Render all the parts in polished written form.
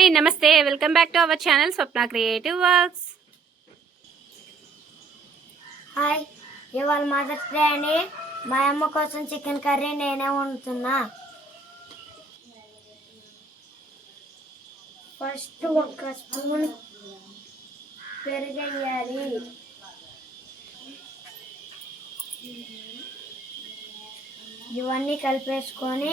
Hi నమస్తే welcome back to our channel Swapna creative works. Hi, ఇవాళ mothers day అండి. మా అమ్మ కోసం చికెన్ కర్రీ నేనే వండుతున్నా. ఫస్ట్ ఒక స్పూన్ పెరుగేయాలి. ఇవన్నీ కలిపేసుకొని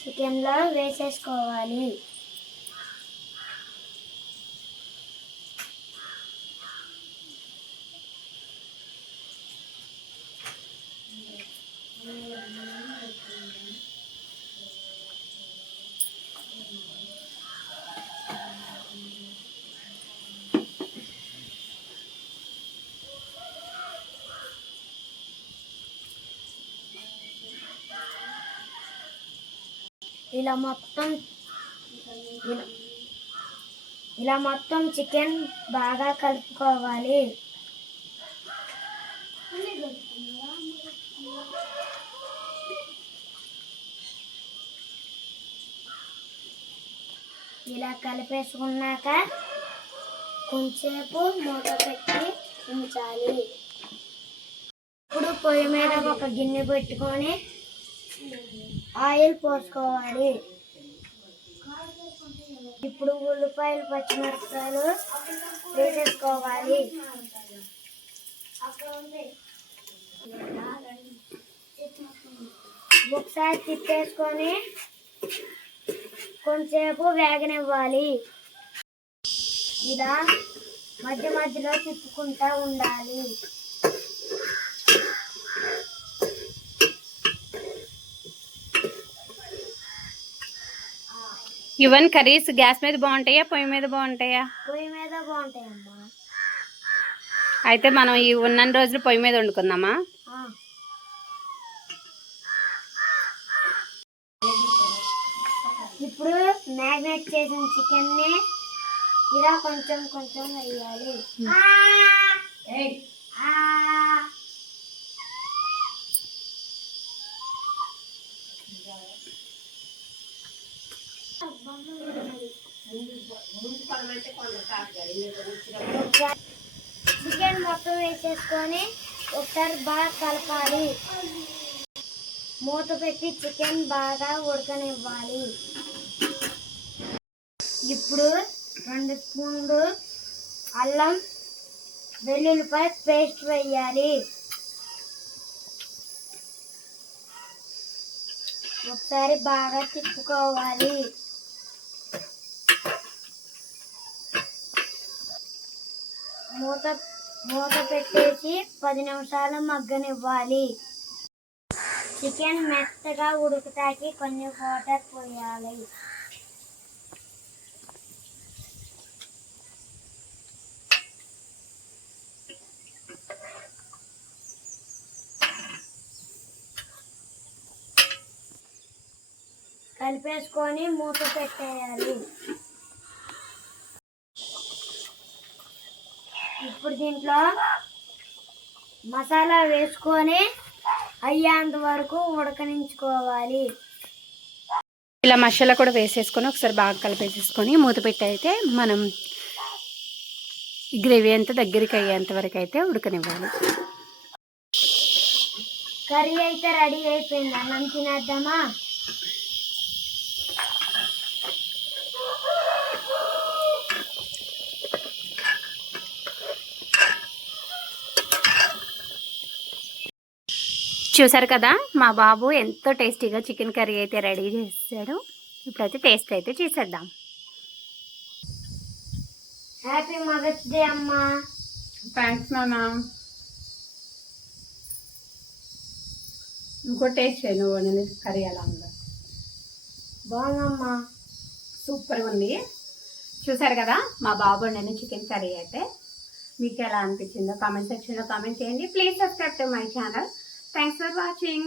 చికెన్లో వేసేసుకోవాలి. ఇలా మొత్తం చికెన్ బాగా కలుపుకోవాలి. ఇలా కలిపేసుకున్నాక కొంచెంసేపు మూత పెట్టి ఉంచాలి. ఇప్పుడు పొయ్యి మీద ఒక గిన్నె పెట్టుకొని ఆయిల్ పోసుకోవాలి. ఇప్పుడు ఉల్లిపాయలు పచ్చిమిరపకాయలు వేసేసుకోవాలి. ఒకసారి తిప్పేసుకొని కొంచెంసేపు వేగనివ్వాలి. ఇలా మధ్య మధ్యలో తిప్పుకుంటూ ఉండాలి. ఈవెన్ కర్రీస్ గ్యాస్ మీద బాగుంటాయా పొయ్యి మీద బాగుంటాయా? పొయ్యి మీద బాగుంటాయమ్మా. అయితే మనం ఈ ఉన్న రోజులు పొయ్యి మీద వండుకుందామా? ఇప్పుడు మ్యారినేట్ చేసిన చికెన్ని ఇలా కొంచెం కొంచెం వేయాలి. చికెన్ మొత్తం వేసేసుకొని ఒకసారి బాగా కలపాలి. మూత పెట్టి చికెన్ బాగా ఉడకనివ్వాలి. ఇప్పుడు 2 స్పూన్లు అల్లం వెల్లుల్లిపాయ పేస్ట్ వేయాలి. ఒకసారి బాగా తిప్పుకోవాలి. మూత పెట్టేసి 10 నిమిషాలు మగ్గనివ్వాలి. చికెన్ మెత్తగా ఉడుకుతాకి కొంచెం వాటర్ పోయాలి. కలిపేసుకొని మూత పెట్టేయాలి. ఇప్పుడు దీంట్లో మసాలా వేసుకొని అయ్యేంత వరకు ఉడకనించుకోవాలి. ఇలా మసాలా కూడా వేసేసుకొని ఒకసారి బాగా కలిపేసేసుకొని మూత పెట్టి అయితే మనం ఈ గ్రేవీ అంతా దగ్గరికి అయ్యేంత వరకు అయితే ఉడకనివ్వాలి. కర్రీ అయితే రెడీ అయిపోయింది. అన్నం తినేద్దామా? చూసారు కదా, మా బాబు ఎంతో టేస్టీగా చికెన్ కర్రీ అయితే రెడీ చేసాడు. ఇప్పుడైతే టేస్ట్ అయితే చేసేద్దాం. హ్యాపీ మదర్స్ డే అమ్మా. థ్యాంక్స్ నాన్న. ఇంకో టేస్ట్ చేయి నువ్వు. నేను కర్రీ ఎలా ఉందో? బాగుందమ్మా, సూపర్గా ఉంది. చూసారు కదా మా బాబు నేను చికెన్ కర్రీ అయితే. మీకు ఎలా అనిపించిందో కామెంట్ సెక్షన్లో కామెంట్ చేయండి. Please subscribe to my channel. Thanks for watching.